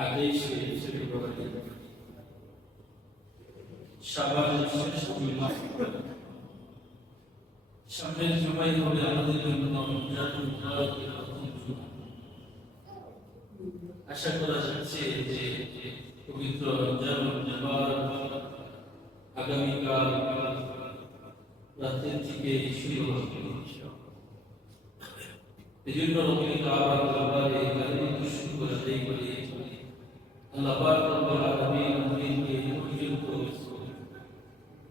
আগেই সেটি করে শাবানের শেষ মাস সামনের জুমাই হবে আমাদের জন্য আশা করা যাচ্ছে যে পবিত্র রমজান আগামীকাল রাতের থেকে শুরু হবে। এই জন্য রবির দরবারে কালিমাতুশ শুকর আদায় করে আল্লাহ পাক রব্বুল আলামিন আমাদেরকে পর্যন্ত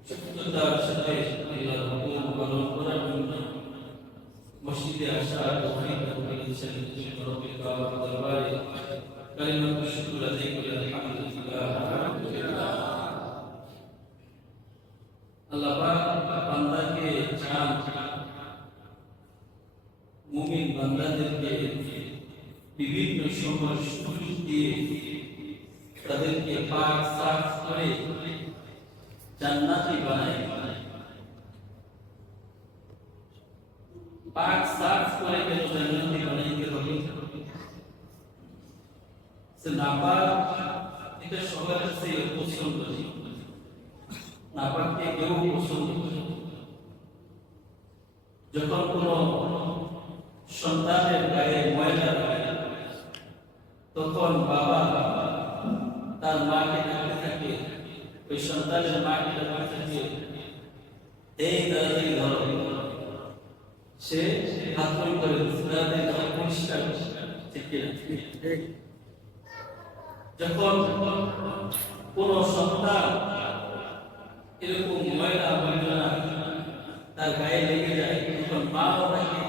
সত্যতার সাথে আল্লাহর হুকুম পালন করার জন্য মসজিদে আসার তৌফিক দান করেছেন। এই জন্য রবির দরবারে কালিমাতুশ শুকর আদায় করে আলহামদুলিল্লাহ। আল্লাহ পাক বান্দাকে চান মুমিন বান্দাদেরকে বিভিন্ন সময় সুযোগ দিয়ে তাদেরকে পাক সাফ করে জান্নাতি বানায়, পাক সাফ করে কেন জান্নাতি বানাইতে হবে? সে নাপাক এটা সবার কাছে পছন্দ নেই, নাপাককে কেউ পছন্দ করে। যখন কোন সন্তানের গায়ে ময়লা লাগে তখন বাবা তার মাকে ডাকতে থাকে, ওই সন্তানের মাকে ডাকতে থাকে, এই তাড়াতাড়ি ধরো। সে হাত করে তাড়াতাড়ি ধরো, পরিষ্কার। ঠিক ঠিক। যখন কোন সন্তান এরকম ময়লা আবর্জনা তার গায়ে লেগে যায় তখন মা তাকে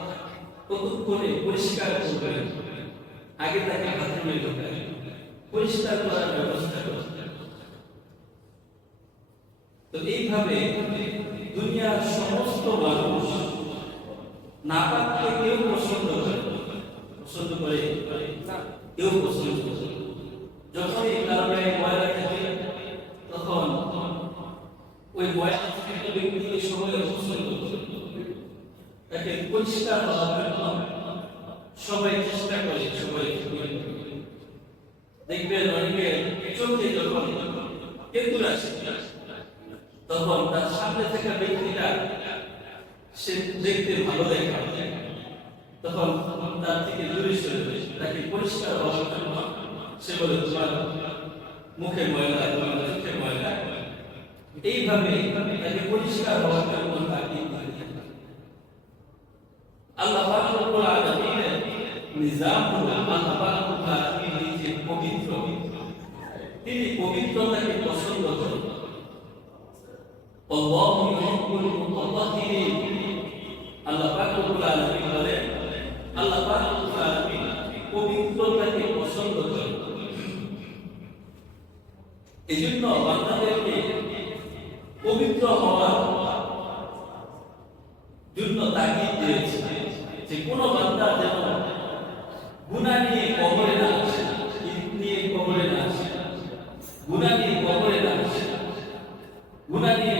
কতক্ষণে পরিষ্কার করবে, আগে তাকে বাথরুমে ঢোকায়, পরিষ্কার করার ব্যবস্থা করে। তো এইভাবে দুনিয়ার সমস্ত মানুষ নাপাককে কেউ পছন্দ করে, পছন্দ করে কেউ পছন্দ করে। যখন এই কারণে ময়লা থাকে তখন ওই ময়লা ব্যক্তিকে সবাই পছন্দ করে, তাকে পরিষ্কার করার জন্য সবাই চেষ্টা করে। সবাই দেখবেন অনেকে চোখে যখন কেতুর আসে তখন তার সামনে থাকা ব্যক্তিটা সে দেখতে ভালো দেখা, তখন তার থেকে দূরে সরে তাকে পরিষ্কার হওয়ার জন্য সে বলে তোমার মুখে ময়লা, তোমার চোখে ময়লা। এইভাবে তাকে পরিষ্কার হওয়ার জন্য তাকে আল্লাহ পাক রব্বুল আলামিনের নিজাম হলো আল্লাহ পাক রব্বুল আলামিন নিজে পবিত্র, তিনি পবিত্রতাকে পছন্দ করেন। আল্লাহু ইউহিব্বুল মুতাহহিরিন, আল্লাহ পাক রব্বুল আলামিন বলেন আল্লাহ পাক রব্বুল আলামিন পবিত্রতাকে পছন্দ করেন। এজন্য বান্দাদেরকে পবিত্র হওয়ার জন্য তাগিদ দিয়েছে যে কোন বান্দা যেন গুনাহ নিয়ে কবরে না আসে, নিয়ে কবরে না আসে, গুনাহ নিয়ে কবরে না আসে। গুনাহ নিয়ে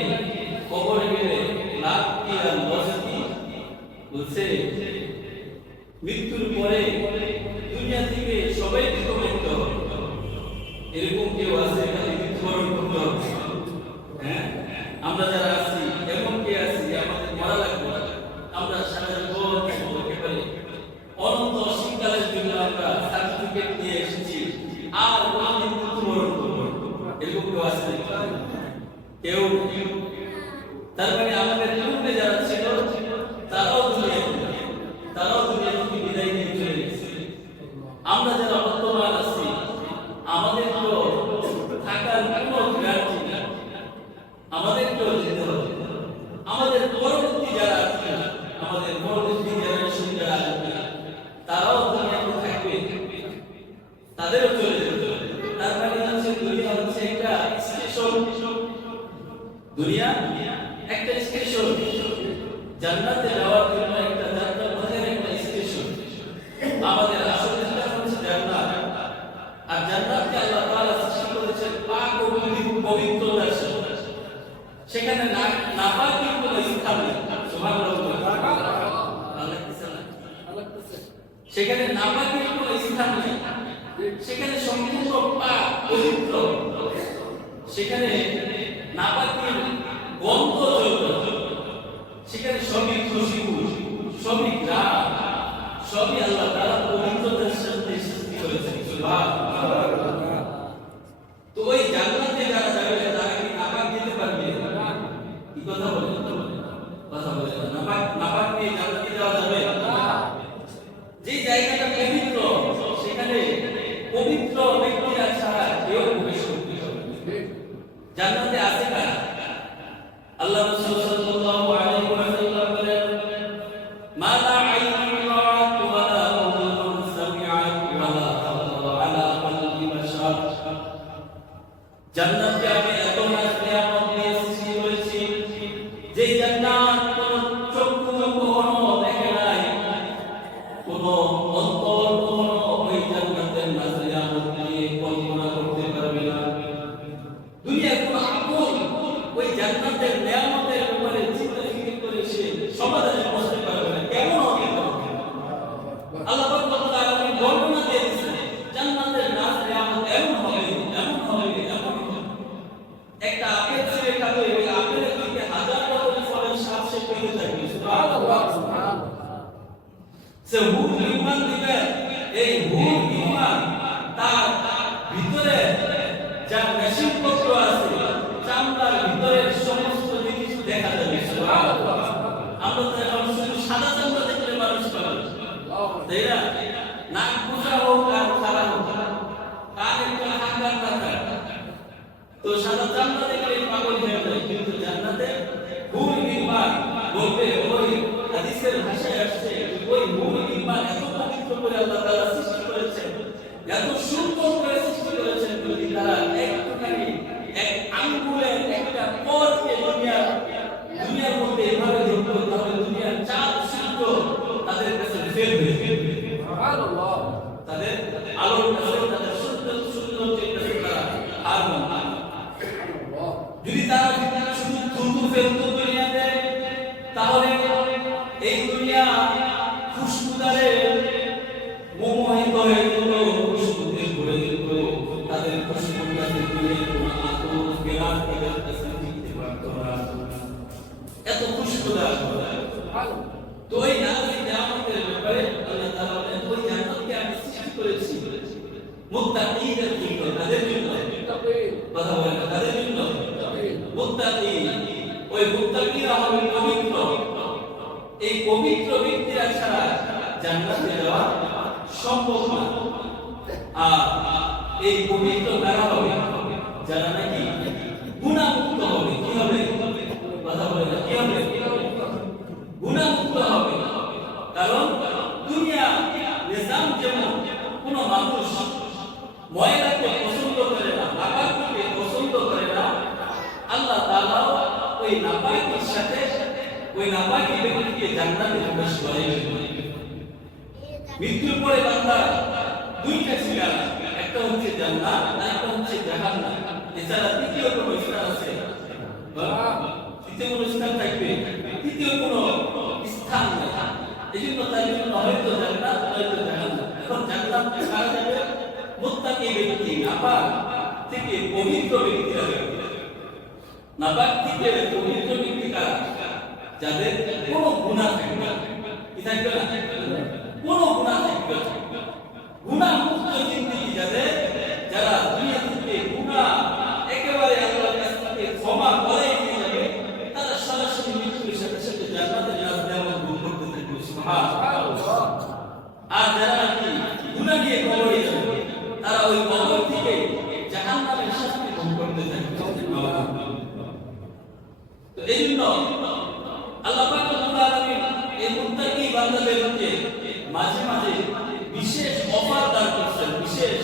কবরে গেলে লাখ কি আর লস কি? বলছে মৃত্যুর পরে দুনিয়া থেকে সবাই মৃত্যু হবে। এরকম কেউ আছে খালি মৃত্যুবরণ করতে হবে? হ্যাঁ, আমরা যারা আছি এমন কে আছি আমাদের মরা লাগবে, আমরা সারা জীবন করতে পারি, অনন্ত অসীমকালের জন্য আমরা সার্টিফিকেট নিয়ে এসেছি, আর কোনদিন মৃত্যুবরণ করব? এরকম কেউ আছে? কেউ। তার মানে আমাদের পূর্বে যারা ছিল তারাও দুনিয়া থেকে বিদায় নিয়ে চলে গেছে। আমরা যারা বর্তমান আছি আমাদের তো থাকার কোনো গ্যারান্টি নেই, আমাদেরকেও যেতে হবে। আমাদের পরবর্তী যারা আছে, আমাদের পরবর্তী জেনারেশন যারা আসবে তারাও দুনিয়াতে থাকবে, তাদেরও চলে যেতে হবে। তার মানে হচ্ছে দুনিয়া হচ্ছে একটা স্টেশন, দুনিয়া একটা স্টেশন, জান্নাতে যাওয়ার জন্য একটা যাত্রা পথের একটা স্টেশন। আমাদের আসল জায়গা হচ্ছে জান্নাত, আর জান্নাতকে আল্লাহ তাআলা সৃষ্টি করেছেন পাক ও পবিত্রতার সাথে। সেখানে নাপাকের কোনো স্থান নেই। সুবহানাল্লাহ। সেখানে নাপাকের কোনো স্থান নেই। সেখানে সম্পূর্ণ পাক পবিত্র, সেখানে নাপাকের গন্ধ চলবে, সেখানে সবই খুশবু, সবই গ্রাম, সবই আল্লাহ তাআলা পবিত্রতার সাথে সৃষ্টি করেছেন। সুবহানাল্লাহ। তো ওই জান্নাতে যারা যাবে তারা কি নাপাক দিতে পারবে? কি কথা বলেন? কথা বলেন না। নাপাক নিয়ে জান্নাতে যাওয়া যাবে? যে জায়গাটা পবিত্র সেখানে পবিত্র ব্যক্তিরা ছাড়া কেউ প্রবেশ করতে পারবে না। জান্নাতে আছে কারা? আল্লাহ রাসূল সাল্লাল্লাহু আলাইহি ওয়াসাল্লাম বলেন, মা লা আইনুন রাআত ওয়া লা উযুনুন সামিআত ওয়া লা খাতারা আলা কলবি বাশার। জান্নাতকে আমি এত নিয়ামত দিয়ে সৃষ্টি করেছি যে জান্নাত কোন চক্ষু কখনো দেখে নাই, কোন অন্তর কখনো ওই জান্নাতের নিয়ামত নিয়ে কল্পনা করতে পারবে না। দুনিয়ার কোন আকল ওই জান্নাতের নিয়ামতের ব্যাপারে চিন্তা ফিকির করে সে সমাধানে বসতে পারবে না। কেমন হবে? আল্লাহ পাক তাআলা বর্ণনা দিয়ে দিয়েছেন জান্নাতের নিয়ামত এমন হবে, এমন হবে, এমন হবে। একটা আপেল ছেড়ে খাবে, ওই আপেলের থেকে হাজার রকমের ফলের স্বাদ সে পেতে থাকবে। সুবহানাল্লাহ। সে হুর ঈমান দিবে, এই হুর ঈমান তার ভিতরে যা মেশিনপত্র আছে, চামড়ার ভিতরের সমস্ত জিনিস দেখা যাবে। সুবহানাল্লাহ। আমরা তো এখন শুধু সাদা চামড়া দেখলে মানুষ পাবে, তাই না? নাক বোঝা হোক আর খাড়া হোক, কান একটা হাঙ্গার না থাকে, তো সাদা চামড়া দেখলে পাগল হয়ে যায়। কিন্তু জান্নাতে হুর ঈমান বলবে, ওই হাদিসের ভাষায় আসছে, ওই হুর ঈমান এত পবিত্র করে আল্লাহ তাআলা সৃষ্টি করেছেন, এত সুন্দর করে সৃষ্টি করেছেন, যদি তারা একটুখানি এক আঙ্গুলের একটা পরকে দুনিয়ার মধ্যে এভাবে দেখতো, তাহলে দুনিয়ার চাঁদ সূর্য তাদের কাছে ফেলবে। সুবহানাল্লাহ। তাদের আলোর কাছে, তাদের সুন্দর সৌন্দর্যের কাছে তারা হার মানবে। যদি তারা শুধু থুতু ফেলতো দুনিয়াতে, তাহলে এই দুনিয়া খুশবুদারে মোহিত হয়ে যেত, খুশবুতে ভরে যেত, তাদের খুশবুর কাছে দূরে কোনো আতর গেলাস তাদের কাছে দিতে পারতো না, এত খুশবুদার। তো ওই নিয়ামতের ব্যাপারে আল্লাহ তাআলা বলেন, ওই জান্নাতকে আমি সৃষ্টি করেছি মুত্তাকিদের জন্য। তাদের জন্য কথা বলেন, তাদের জন্য মুত্তাকি। ওই মুত্তাকিরা হবে পবিত্র। এই পবিত্র ব্যক্তিরা ছাড়া জান্নাতে যাওয়া সম্ভব না। আর এই পবিত্র কারা হবে? যারা নাকি গুনাহমুক্ত হবে। কি হবে? কথা বলেন, কি হবে? গুনাহমুক্ত হবে। কারণ দুনিয়া নিজাম যেমন কোন মানুষ ময়লাকে পছন্দ করে না, নাপাককে পছন্দ করে না, আল্লাহ তাআলা ওই নাপাকের সাথে ওই নাপাকি ব্যক্তিকে জান্নাতে প্রবেশ করাবেন। মৃত্যুর পরে বান্দা দুইটা ঠিকানা, একটা হচ্ছে জান্নাত আর একটা হচ্ছে জাহান্নাম। এছাড়া তৃতীয় কোনো স্থান আছে? তৃতীয় কোনো স্থান থাকবে? তৃতীয় কোনো স্থান নেই। এজন্য তার জন্য হয়তো জান্নাত হয়তো জাহান্নাম। এখন জান্নাত কারা যাবে? মুত্তাকি ব্যক্তি, নাপাক থেকে পবিত্র ব্যক্তিরা যাবে। নাপাক থেকে পবিত্র ব্যক্তি কারা? যাদের কোনো গুনাহ থাকবে না। কি থাকবে না? কোনো গুনাহ থাকবে না। গুনাহ মুক্ত জিন্দেগি যাদের, যারা দুনিয়া থেকে গুনাহ একেবারে আল্লাহর কাছ থেকে ক্ষমা করে নিয়ে যাবে, তারা সরাসরি মৃত্যুর সাথে সাথে জান্নাতের নিয়ামত ভোগ করতে থাকবে। সুবহানাল্লাহ। আর যারা নাকি গুনাহ নিয়ে কবরে যাবে, তারা ওই কবর থেকে জাহান্নামের শাস্তি ভোগ করতে থাকবে। তো এইজন্য আল্লাহ পাক রব্বুল আলামিন এই মুত্তাকি বান্দাদেরকে মাঝে মাঝে বিশেষ অফার দান করছেন, বিশেষ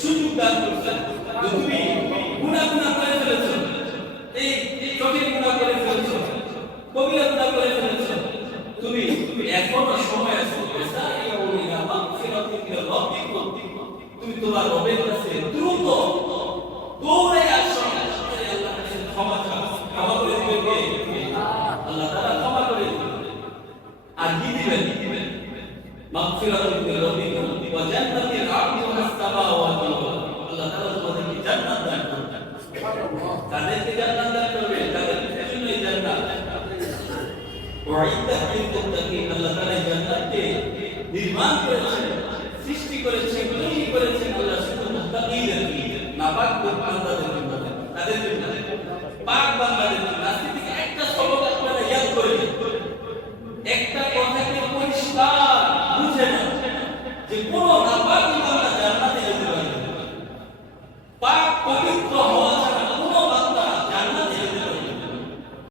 সুযোগ দান করছেন। তুমি গুনাহ করে ফেলেছো, এই চোখের গুনাহ করে ফেলেছো, কবিরা গুনাহ করে ফেলেছো, তুমি এখনো সময় আছে। তুমি তোমার রবের কাছে দ্রুত দৌড়ে আসো, আল্লাহর কাছে ক্ষমা চাও। ক্ষমা করে দিবে আল্লাহ তাআলা, ক্ষমা করে দিবেন। আর কি দিবেন? মাগফিরাত মাগফিরাতুন মির রাব্বিকুম ওয়া জান্নাতুন আরদুহা আস-সামাওয়াতু ওয়াল আরদ। আল্লাহ তাআলা তোমাদেরকে জান্নাত দান করবেন। সুবহানাল্লাহ। তাদেরকে জান্নাত দান করবেন, তাদের জন্যই জান্নাত। ওয়াইদাত লিল মুত্তাকিন, আল্লাহ তাআলা জান্নাতকে নির্মাণ করেছেন, সৃষ্টি করেছেন, তৈরি করেছেন আল্লাহ শুধু মুত্তাকিদের জন্য, নাপাক বান্দাদের জন্য, তাদের জন্য পাক বান্দাদের জন্য। আজকে থেকে একটা সবক আপনারা ইয়াদ করে নিন, একটা কথাকে পরিষ্কার বুঝে নেন যে কোনো